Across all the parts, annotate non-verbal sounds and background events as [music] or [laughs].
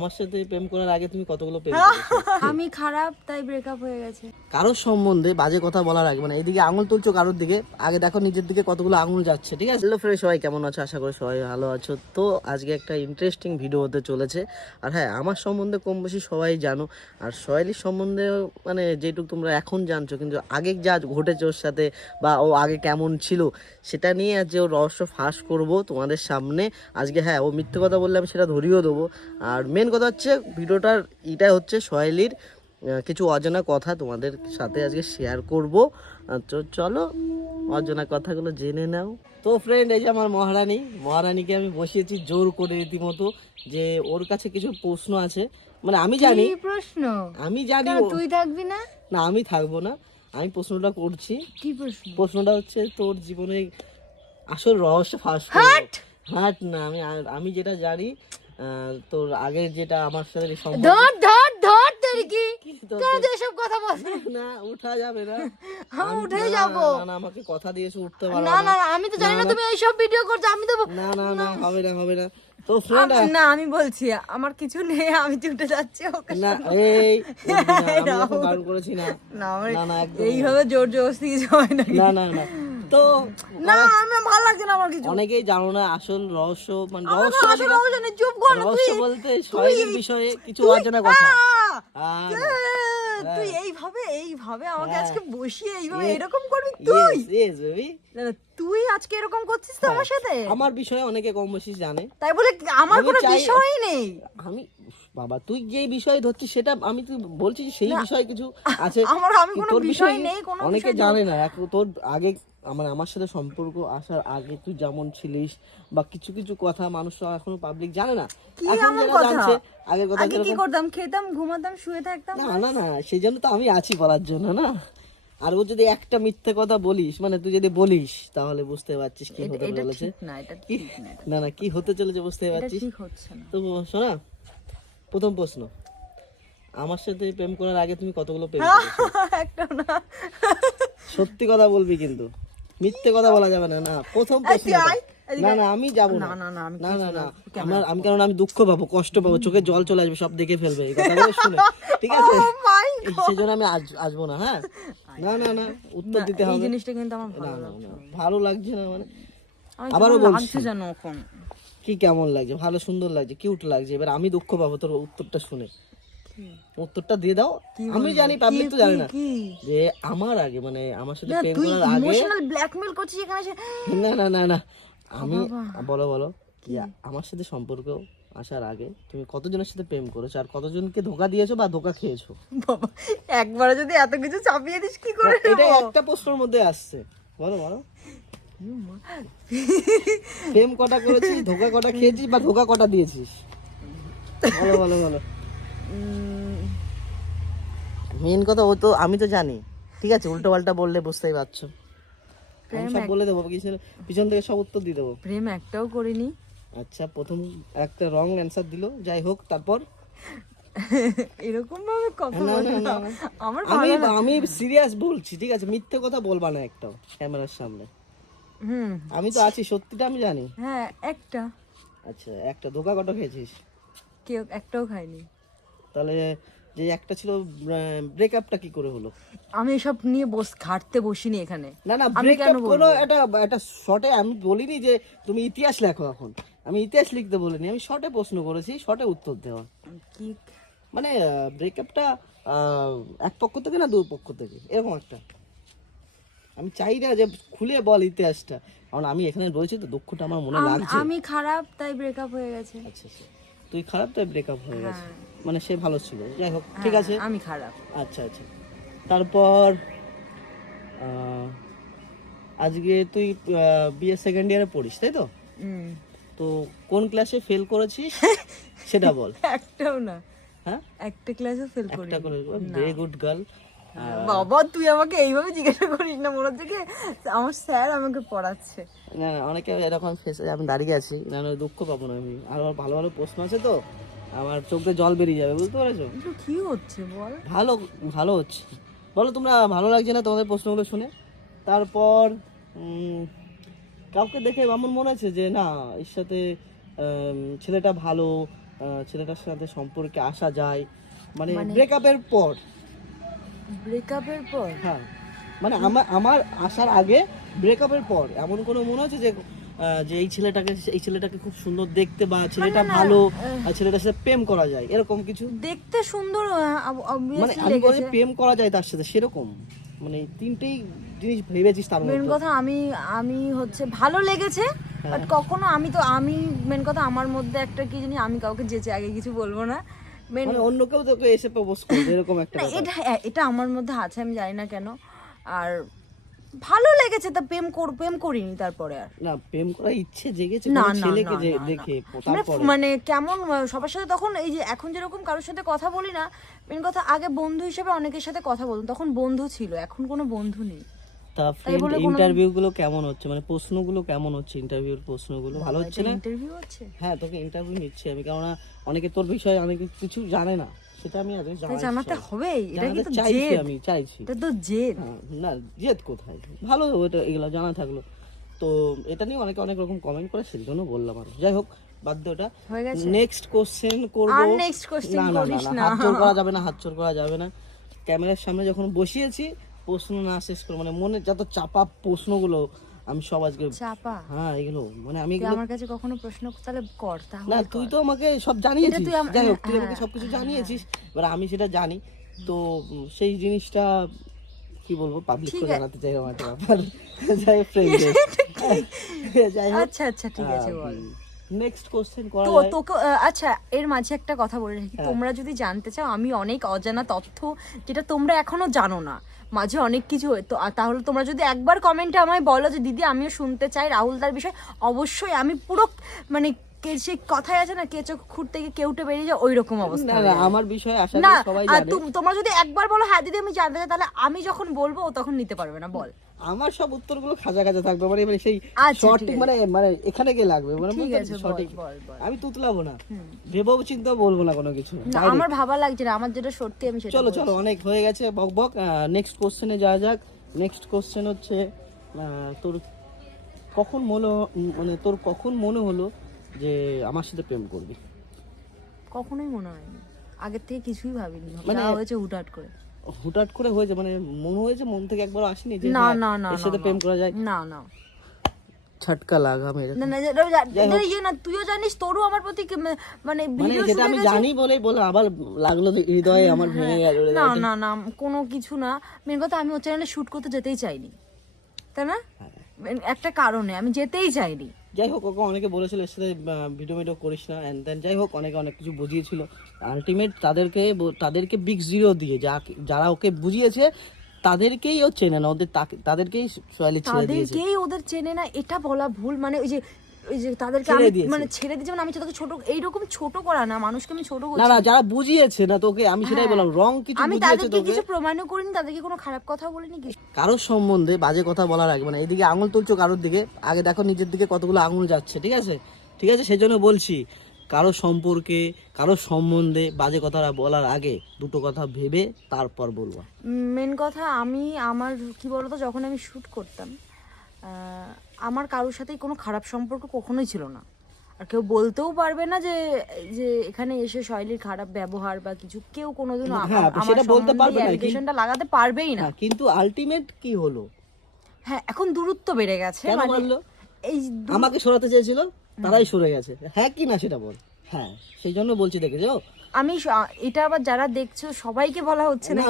আমার সাথে প্রেম করার আগে তুমি কতগুলো প্রেম [laughs] আমি খারাপ তাই ব্রেকআপ হয়ে গেছে। কারোর সম্বন্ধে বাজে কথা বলার আগে মানে এদিকে আঙুল তুলছো কারোর দিকে আগে দেখো নিজের দিকে কতগুলো আঙুল যাচ্ছে ঠিক আছে? হ্যালো ফ্রেন্ড সবাই কেমন আছো? আশা করি সবাই ভালো আছো। তো আজকে একটা ইন্টারেস্টিং ভিডিও হতে চলেছে। আর হ্যাঁ আমার সম্বন্ধে কম বেশি সবাই জানো। আর সোহেলির সম্বন্ধে মানে যেটুকু তোমরা এখন জানছো কিন্তু আগে যা ঘটেছে ওর সাথে বা ও আগে কেমন ছিল সেটা নিয়ে আজ যে ওর রহস্য ফাঁস করব তোমাদের সামনে। আজকে হ্যাঁ ও মিথ্যে কথা বললে আমি সেটা ধরিয়েও দেবো। আর মেন কথা হচ্ছে ভিডিওটার এটা হচ্ছে সোহেলির আহ, কিছু অজানা কথা তোমাদের সাথে আজকে শেয়ার করব। তো চলো অজানা কথাগুলো জেনে নাও। তো ফ্রেন্ড এই যে আমার মহারানী মহারানীকে আমি বসিয়েছি জোর করে রীতিমতো যে ওর কাছে কিছু প্রশ্ন আছে। মানে আমি জানি প্রশ্ন? আমি জানি তুই থাকবি না? না আমি থাকব না। আমি প্রশ্নটা করছি। কি প্রশ্ন? প্রশ্নটা হচ্ছে তোর জীবনে আসল রহস্য ফাঁস হাট! হাট না আমি আমি যেটা জানি আহ, তোর আগের যেটা আমার সাথে সম্পর্ক কি? কেন তুই এসব কথা বল না উঠা যাবে না। [laughs] আমি আমি- উঠে যাব। না না আমাকে কথা দিয়েছ উঠতে পারব না না। আমি তো জানি না তুমি ভিডিও করছ আমি তো না না না হবে না হবে না। তো ফ্রেন্ড না আমি বলছি আমার কিছু নেই আমি তো উঠে যাচ্ছি ওকে না এই আমি করেছি না। না না এইভাবে জোর জবরদস্তি কিছু হয় না। না না না। তো না আমার ভালো লাগছে না আমার কিছু। অনেকেই জানো না আসল রহস্য মানে রহস্য আসলে অবস্থা নেই, চুপ কর না রহস্য তুই বলতে শরীরের বিষয়ে কিছু অজানা কথা। তুই এইভাবে এইভাবে আমাকে হ্যাঁ। আজকে বসিয়ে এইভাবে Yes. এরকম করবি তুই? Yes baby. না, না, তুই আজকে এরকম করছিস তো আমার সাথে? আমার বিষয়ে অনেকে কম বেশি জানে। তাই বলে আমার আমি কোনো বিষয়ই নেই। আমি বাবা তুই যে বিষয় ধরছিস সেটা আমি তুই বলছিস যে সেই বিষয়ে কিছু আছে। আমার আমি কোনো বিষয় নেই কোনো অনেকে জানে না। তোর আগে আমার আমার সাথে সম্পর্ক আসার আগে তুই যেমন ছিলিস বা কিছু কিছু কথা মানুষ এখনও পাবলিক জানে না। কি এখন যারা কথা? জানছে আগের কথা আগে কি করতাম? খেতাম ঘুমাতাম শুয়ে থাকতাম? না না না সেই জন্য তো আমি আছি বলার জন্য না? আর ও যদি একটা মিথ্যে কথা বলিস মানে তুই যদি বলিস তাহলে বুঝতে পারছিস কি হতে চলেছে। না না কি হতে চলেছে বুঝতে পারছিস? তো শোনা প্রথম প্রশ্ন। আমার সাথে প্রেম করার আগে তুমি কতগুলো প্রেম একটা না। সত্যি কথা বলবি কিন্তু। মিথ্যে কথা বলা যাবে না না প্রথম প্রশ্ন না না আমি যাব না। না, না, না, আমি না না না আমার আমি কারণ আমি দুঃখ পাবো কষ্ট পাবো চোখে জল চলে আসবে সব দেখে ফেলবে এই কথাগুলো শুনে [laughs] ঠিক আছে? Oh my সেজন্য আমি আজ আসব না হ্যাঁ? না না না উত্তর দিতে এই হবে। জিনিসটা কিন্তু আমার ভালো লাগছে না ভালো লাগছে না মানে। আবারও বলছি। জানো এখন? কি কেমন লাগছে ভালো সুন্দর লাগছে কিউট লাগছে এবার আমি দুঃখ পাবো তোর উত্তরটা শুনে। উত্তরটা দিয়ে দাও। আমি জানি পাবলিক তো জানে না। যে আমার আগে মানে আমার সাথে প্রেম করার আগে ইমোশনাল ব্ল্যাকমেল করছিস এখানে না না না না। আমি বলো বলো। কি? আমার সাথে সম্পর্ক আসার আগে তুমি কতজনের সাথে প্রেম করেছ আর কতজনকে ধোকা দিয়েছ বা ধোকা খেয়েছো? বাবা একবারে যদি এত কিছু চাপিয়ে দিস কি করে এটা একটা প্রশ্নের মধ্যে আসছে। বলো বলো। প্রেম কটা করেছিস ধোকা কটা খেয়েছিস বা ধোকা কটা দিয়েছিস? বলো বলো বলো। মেন কথা ও তো আমি তো জানি। ঠিক আছে উল্টো পাল্টা বললে বুঝতেই পারছ। আমি সব বলে দেবো পিছনে পিছন থেকে সব উত্তর দিয়ে দেবো। প্রেম একটাও করিনি। আচ্ছা প্রথম একটা রং অ্যান্সার দিল। যাই হোক তারপর? এরকম ভাবে কথা না। আমার আমি আমি সিরিয়াস বলছি ঠিক আছে? মিথ্যে কথা বলবা না একটাও ক্যামেরার সামনে। হুম। আমি তো আছি সত্যিটা আমি জানি। হ্যাঁ একটা। আচ্ছা একটা ধোকা কটা খেয়েছিস। কেউ একটাও খাইনি তাহলে যে একটা ছিল ব্রেকআপটা কি করে হলো? আমি এসব নিয়ে বস খাটতে বসিনি এখানে। না না ব্রেকআপ কেন একটা একটা শর্টে আমি বলিনি যে তুমি ইতিহাস লেখো এখন। আমি ইতিহাস লিখতে বলিনি আমি শর্টে প্রশ্ন করেছি শর্টে উত্তর দেওয়া কি? মানে ব্রেকআপটা এক পক্ষ থেকে না দু পক্ষ থেকে? এরকম একটা। আমি চাই না যে খুলে বল ইতিহাসটা। কারণ আমি এখানে রয়েছি তো দুঃখটা আমার মনে লাগছে। আমি খারাপ তাই ব্রেকআপ হয়ে গেছে। আচ্ছা আচ্ছা। তুই খারাপ তাই ব্রেকআপ হয়ে গেছে। হ্যাঁ। মানে সে ভালো ছিল। যাই হোক ঠিক আছে। আমি খারাপ। আচ্ছা আচ্ছা। তারপর আজকে তুই বিএ সেকেন্ড ইয়ারে পড়িস তাই তো? তো কোন ক্লাসে ফেল করেছিস? [laughs] সেটা বল। একটাও না। হ্যাঁ? একটা ক্লাসও ফেল করি একটা করে ভেরি গুড গার্ল বাবা তুই আমাকে এইভাবে জিজ্ঞাসা করিস না। মনে হচ্ছে কি আমার স্যার আমাকে পড়াচ্ছে। না না অনেকে এরকম ফেসে আমি দাঁড়িয়ে আছি না না দুঃখ পাবো না আমি। আর আমার ভালো ভালো প্রশ্ন আছে তো? আমার চোখে জল বেরিয়ে যাবে বুঝতে পেরেছ? কি হচ্ছে বল? ভালো ভালো হচ্ছে। বলো তোমরা ভালো লাগছে না তোমাদের প্রশ্নগুলো শুনে? তারপর কাউকে দেখে এমন মনে আছে যে না এর সাথে ছেলেটা ভালো ছেলেটার সাথে সম্পর্কে আসা যায়? মানে মানে- ব্রেকআপের পর। ব্রেকআপের পর? হ্যাঁ। মানে আমার আমার আসার আগে ব্রেকআপের পর এমন কোনো মনে আছে যে যে এই ছেলেটাকে এই ছেলেটাকে খুব সুন্দর দেখতে বা ছেলেটা ভালো আর ছেলেটার সাথে প্রেম করা যায় এরকম কিছু? দেখতে সুন্দর মানে আমি বলি প্রেম করা যায় তার সাথে সেরকম। মানে তিনটেই জিনিস ভেবেছিস তার মেন কথা আমি আমি হচ্ছে ভালো লেগেছে হ্যাঁ। বাট কখনো আমি তো আমি মেন কথা আমার মধ্যে একটা কি জানি আমি কাউকে যেচে আগে কিছু বলব না। মেন মানে অন্য কেউ তোকে এসে প্রপোজ করবে এরকম একটা এটা এটা আমার মধ্যে আছে আমি জানি না কেন। আর ভালো লেগেছে তা প্রেম কর প্রেম করিনি তারপরে আর। না প্রেম করার ইচ্ছে জেগেছে না, ছেলেকে। দেখে মানে মানে কেমন সবার সাথে তখন এই যে এখন যেরকম কারোর সাথে কথা বলি না মেন কথা আগে বন্ধু হিসেবে অনেকের সাথে কথা বলতাম তখন বন্ধু ছিল এখন কোনো বন্ধু নেই। তা কোনো- ইন্টারভিউ গুলো কেমন হচ্ছে? মানে প্রশ্নগুলো কেমন হচ্ছে? ইন্টারভিউর প্রশ্নগুলো ভালো হচ্ছে না? ইন্টারভিউ হচ্ছে? হ্যাঁ তোকে ইন্টারভিউ নিচ্ছি আমি কেননা অনেকে তোর বিষয়ে অনেক কিছু জানে না। সেটা আমি তাই জানাতে হবে এটা কিন্তু চাইছি আমি চাইছি। এটা তো জেদ। হ্যাঁ, না জেদ কোথায়? ভালো ওটা এগুলো জানা থাকল। তো এটা নিয়ে অনেকে অনেক রকম কমেন্ট করে সেই জন্য বললাম আর। যাই হোক বাদ ওটা। নেক্সট কোশ্চেন করব। আর next question না না করিস না। হাত জোর করা যাবে না হাত জোর করা যাবে না। ক্যামেরার সামনে যখন বসিয়েছি প্রশ্ন না শেষ করে মানে মনে যত চাপা প্রশ্নগুলো আমি সব আজকে চাপা। হ্যাঁ এগুলো মানে আমি এগুলো আমার কাছে কখনো প্রশ্ন তাহলে কর তাহলে না তুই তো আমাকে সব জানিয়েছিস। যাই হোক তুই হ্যাঁ, আমাকে সবকিছু জানিয়েছিস এবার আমি সেটা জানি। তো সেই জিনিসটা কি বলব পাবলিক করে জানাতে চাই আমার ব্যাপার। যাই হোক [laughs] যাই আচ্ছা আচ্ছা ঠিক আছে বল। নেক্সট কোশ্চেন করা তো তোকে আচ্ছা এর মাঝে একটা কথা বলে রাখি। হ্যাঁ। তোমরা যদি জানতে চাও আমি অনেক অজানা তথ্য যেটা তোমরা এখনও জানো না। মাঝে অনেক কিছু হয়তো তাহলে তোমরা যদি একবার কমেন্টে আমায় বলো যে দিদি আমিও শুনতে চাই রাহুল তার বিষয়। অবশ্যই আমি পুরো মানে কে সে কথায় আছে না কেচো খুঁড় থেকে কেউটে বেরিয়ে যায় ওই রকম অবস্থা না। আমার বিষয়ে আশা না করি সবাই জানে। তোমরা যদি একবার বলো হ্যাঁ দিদি আমি জানতে চাই তাহলে আমি যখন বলব তখন নিতে পারবে না বল। আমার সব উত্তরগুলো খাজা খাজা থাকবে। মানে মানে সেই আচ্ছা, সঠিক মানে মানে এখানে গিয়ে লাগবে। মানে সঠিক। আমি তুতলাবো না। হুম। ভেবেও চিন্তাও বলব না কোনো কিছু। আমার ভাবা লাগছে না। আমার যেটা সত্যি আমি সেটা চলো চলো অনেক হয়ে গেছে। বক বক নেক্সট কোশ্চেনে যাওয়া যাক। নেক্সট কোশ্চেন হচ্ছে তোর কখন মনে মানে তোর কখন মনে হলো যে আমার সাথে প্রেম করবি? কখনোই মনে হয়নি। আগের থেকে কিছুই ভাবিনি। মানে- হয়েছে হুটহাট করে। হুটহাট করে হয়েছে মানে মনে হয়েছে মন থেকে একবার আসেনি যে না হ্যাঁ, না না এর সাথে প্রেম করা যায়। না না। ছটকা লাগা মেরে না না যেটা- যেটা- যাই ইয়ে না তুইও জানিস তোরও আমার প্রতি মানে মানে ভিডিও সেটা আমি জানি বলেই বলে আবার লাগল হৃদয়ে আমার ভেঙে গেল না না না কোনো কিছু না। মেন কথা আমি ওর চ্যানেলে শুট করতে যেতেই চাইনি। তাই না? হ্যাঁ। একটা কারণে আমি যেতেই চাইনি। যাই হোক ওকে অনেকে বলেছিল এর সাথে ভিডিও ভিডিও করিস না অ্যান্ড দেন যাই হোক অনেকে অনেক কিছু বুঝিয়েছিল। আলটিমেট তাদেরকে তাদেরকে বিগ জিরো দিয়ে যা যারা ওকে বুঝিয়েছে তাদেরকেই ও চেনে না ওদের তাদেরকেই সোয়ালি ছেড়ে দিয়েছে। তাদেরকেই ওদের চেনে না এটা বলা ভুল। মানে ওই যে ওই যে তাদেরকে আমি মানে ছেড়ে দিয়েছে মানে আমি তাদেরকে ছোট এইরকম ছোট করা না মানুষকে আমি ছোট না করছি। না যারা বুঝিয়েছে না তোকে আমি সেটাই হ্যাঁ। বললাম রং কিছু আমি তাদেরকে কিছু প্রমাণও করিনি তাদেরকে কোনো খারাপ কথা বলিনি কিছু। কারোর সম্বন্ধে বাজে কথা বলার আগে মানে এদিকে আঙুল তুলছো কারোর দিকে আগে দেখো নিজের দিকে কতগুলো আঙুল যাচ্ছে ঠিক আছে? ঠিক আছে সেজন্য বলছি কারও সম্পর্কে কারও সম্বন্ধে বাজে কথা বলার আগে দুটো কথা ভেবে তারপর বলব। মেন কথা আমি আমার কি বলতো যখন আমি শ্যুট করতাম আহ, আমার কারোর সাথেই কোনো খারাপ সম্পর্ক কখনোই ছিল না। আর কেউ বলতেও পারবে না যে যে এখানে এসে শৈলীর খারাপ ব্যবহার বা কিছু কেউ কোনোদিনও হ্যাঁ, সেটা বলতে পারবে না, লাগাতে পারবেই না। হ্যাঁ কিন্তু আলটিমেট কি হলো? হ্যাঁ এখন দূরত্ব বেড়ে গেছে মানে এই আমাকে সরাতে চেয়েছিল তারাই সরে গেছে। হ্যাঁ কি না সেটা বল। হ্যাঁ সেই জন্য বলছি দেখেছ আমি এটা আবার যারা দেখছ সবাইকে বলা হচ্ছে না।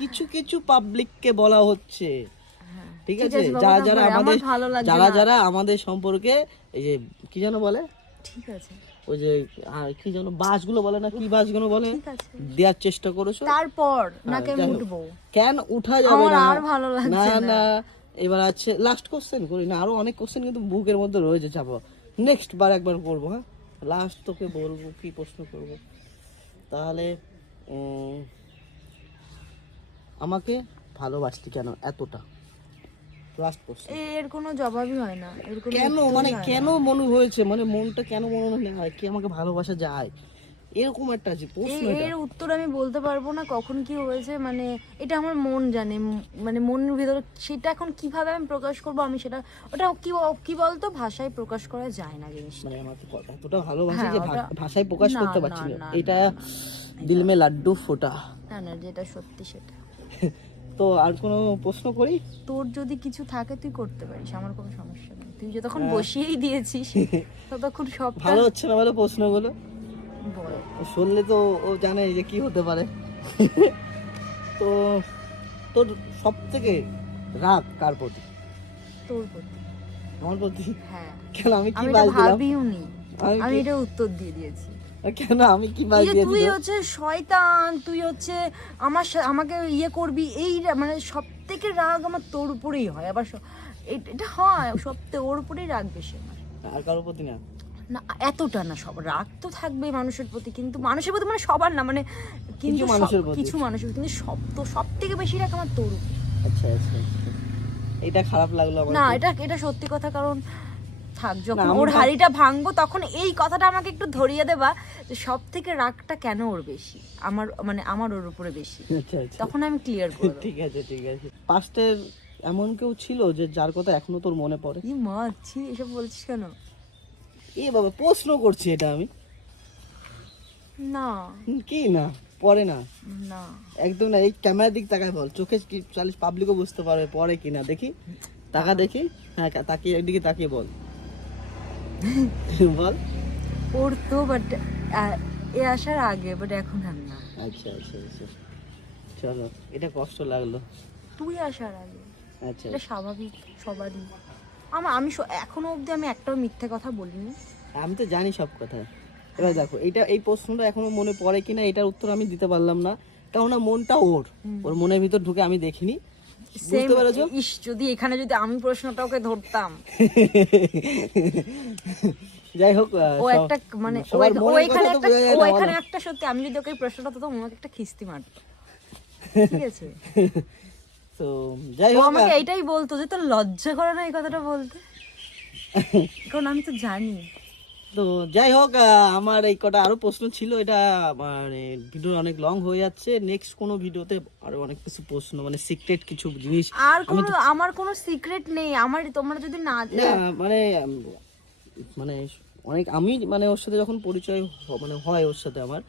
কিছু কিছু পাবলিককে বলা হচ্ছে। ঠিক আছে? যারা যারা আমাদের যারা যারা আমাদের সম্পর্কে এই যে কি যেন বলে? ঠিক আছে। ওই যে কি যেন বাসগুলো বলে না কি বাসগুলো বলে? দেওয়ার চেষ্টা করেছ? তারপর নাকে যাই হোক। উঠবো। কেন উঠা যাবে না? আর ভালো লাগছে না না। না এবার আছে লাস্ট কোশ্চেন করি না আরও অনেক কোশ্চেন কিন্তু বুকের মধ্যে রয়েছে চাপা নেক্সট বার একবার করব হ্যাঁ? লাস্ট তোকে বলব কি প্রশ্ন করব? তাহলে আমাকে ভালোবাসতি কেন এতটা? লাস্ট এর কোনো জবাবই হয় না। এর কোনো কেন? মানে কেন মনে হয়েছে? মানে মনটা কেন মনে হয় কি আমাকে ভালোবাসা যায়? এরকম একটা আছে প্রশ্ন এর উত্তর আমি বলতে পারব না কখন কি হয়েছে। মানে এটা আমার মন জানে। মানে মনের ভিতরে সেটা এখন কীভাবে আমি প্রকাশ করব আমি সেটা ওটা কি কি বলতো? ভাষায় প্রকাশ করা যায় না জিনিসটা। মানে আমাকে ক- এতটা ভালোবাসি হ্যাঁ, যে ভাষায় প্রকাশ করতে পারছি না। এটা দিল মে লাড্ডু ফোটা। না না যেটা সত্যি সেটা। তো আর কোনো প্রশ্ন করি? তোর যদি কিছু থাকে তুই করতে পারিস আমার কোনো সমস্যা নেই। তুই যতক্ষণ হ্যাঁ। বসিয়েই দিয়েছিস [laughs] ততক্ষণ সব ভালো হচ্ছে না বলে প্রশ্নগুলো? শুনলে তো ও জানে যে কি হতে পারে। [laughs] তো তোর সব থেকে রাগ কার প্রতি? তোর প্রতি। আমার প্রতি? হ্যাঁ। কেন আমি কি বাজ দিলাম? আমি এটা উত্তর দিয়ে দিয়েছি। কেন আমি কি বাজ এই যে দিয়েছি তুই হচ্ছে শয়তান তুই হচ্ছে আমার আমাকে ইয়ে করবি এই মানে সব থেকে রাগ আমার তোর উপরেই হয় আবার এটা হয় সব থেকে ওর উপরেই রাগ বেশি আমার আর কারোর প্রতি না না এতটা না সব রাগ তো থাকবে মানুষের প্রতি কিন্তু মানুষের প্রতি মানে সবার না মানে কিন্তু কিছু মানুষের প্রতি। কিছু মানুষের কিন্তু সব তো সব থেকে বেশি রাগ আমার তোর উপরে। আচ্ছা আচ্ছা আচ্ছা। এটা খারাপ লাগল আমার না এটা এটা সত্যি কথা কারণ থাক যখন ওর হাড়িটা ভাঙবো তখন এই কথাটা আমাকে একটু ধরিয়ে দেবা যে সব থেকে রাগটা কেন ওর বেশি? আমার মানে আমার ওর উপরে বেশি। আচ্ছা আচ্ছা। তখন আমি ক্লিয়ার করে দেবো। ঠিক আছে ঠিক আছে। পাস্টের এমন কেউ ছিল যে যার কথা এখনও তোর মনে পড়ে? ই মা ছি এসব বলছিস কেন? এ বাবা প্রশ্ন করছি এটা আমি। না। কি না? পরে না? না। একদম না এই ক্যামেরার দিক তাকায় বল। চোখে কি চালিস পাবলিকও বুঝতে পারবে পরে কি না। দেখি টাকা দেখি হ্যাঁ তাকিয়ে একদিকে তাকিয়ে বল। [laughs] বল। ওর তো বাট এ আসার আগে বাট এখন আর না। আচ্ছা আচ্ছা আচ্ছা। চলো এটা কষ্ট লাগল। তুই আসার আগে। আচ্ছা। এটা স্বাভাবিক সবারই। আমার আমি এখনও অবধি আমি একটাও মিথ্যে কথা বলিনি। আমি তো জানি সব কথা। এবার দেখো এটা এই প্রশ্নটা এখনও মনে পড়ে কিনা এটার উত্তর আমি দিতে পারলাম না। কারণ না মনটা ওর। ওর মনের ভিতর ঢুকে আমি দেখিনি। সেম ইস যদি এখানে যদি আমি প্রশ্নটা ওকে ধরতাম। যাই হোক ও একটা মানে ও এখানে একটা ও এখানে একটা সত্যি আমি যদি ওকে প্রশ্নটা আমাকে একটা খিস্তি মারতো। ঠিক আছে? [laughs] তো যাই হোক আমাকে এইটাই বলতো যে তোর লজ্জা করে না এই কথাটা বলতে? [laughs] কারণ আমি তো জানি। তো যাই হোক আমার এই কটা আরও প্রশ্ন ছিল এটা মানে ভিডিও অনেক লং হয়ে যাচ্ছে। নেক্সট কোনো ভিডিওতে আরও অনেক কিছু প্রশ্ন মানে সিক্রেট কিছু জিনিস। আর কোনো আমার কোনো সিক্রেট নেই আমার তোমরা যদি না না মানে মানে অনেক আমি মানে ওর সাথে যখন পরিচয় মানে হয় ওর সাথে আমার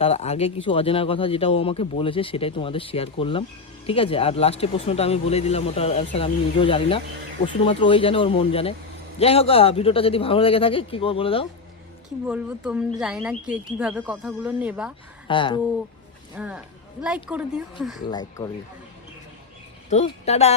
তার আগে কিছু অজানার কথা যেটা ও আমাকে বলেছে সেটাই তোমাদের শেয়ার করলাম। ঠিক আছে? আর লাস্টে প্রশ্নটা আমি বলে দিলাম ওটার অ্যান্সার আমি নিজেও জানি না। ও শুধুমাত্র ওই জানে ওর মন জানে। যাই হোক ভিডিওটা যদি ভালো লেগে থাকে কি বলে দাও? কি বলব তোমরা জানি না কে কীভাবে কথাগুলো নেবা। হ্যাঁ। তো লাইক করে দিও। লাইক করে দিও। তো টাটা!